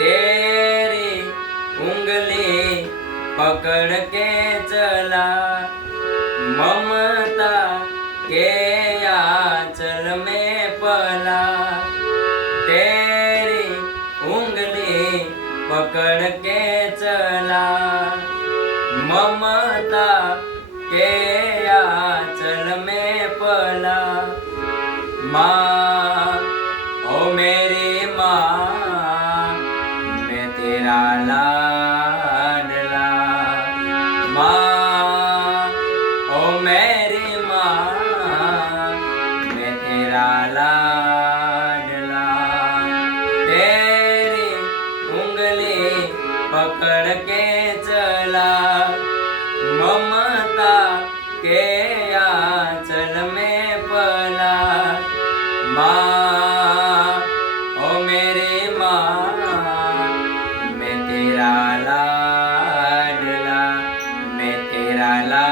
तेरी उंगली पकड़ के चला, ममता के आंचल में पला। तेरी उंगली पकड़ के चला, ममता के आंचल में पला। माँ ओ मेरी माँ, मैं तेरा लाडला। माँ ओ मेरी माँ, मैं तेरा लाडला। तेरी उंगली पकड़ के चला, ममता के आंचल में पला। माँ ओ मेरी माँ, मैं तेरा लाडला, मैं तेरा लाडला।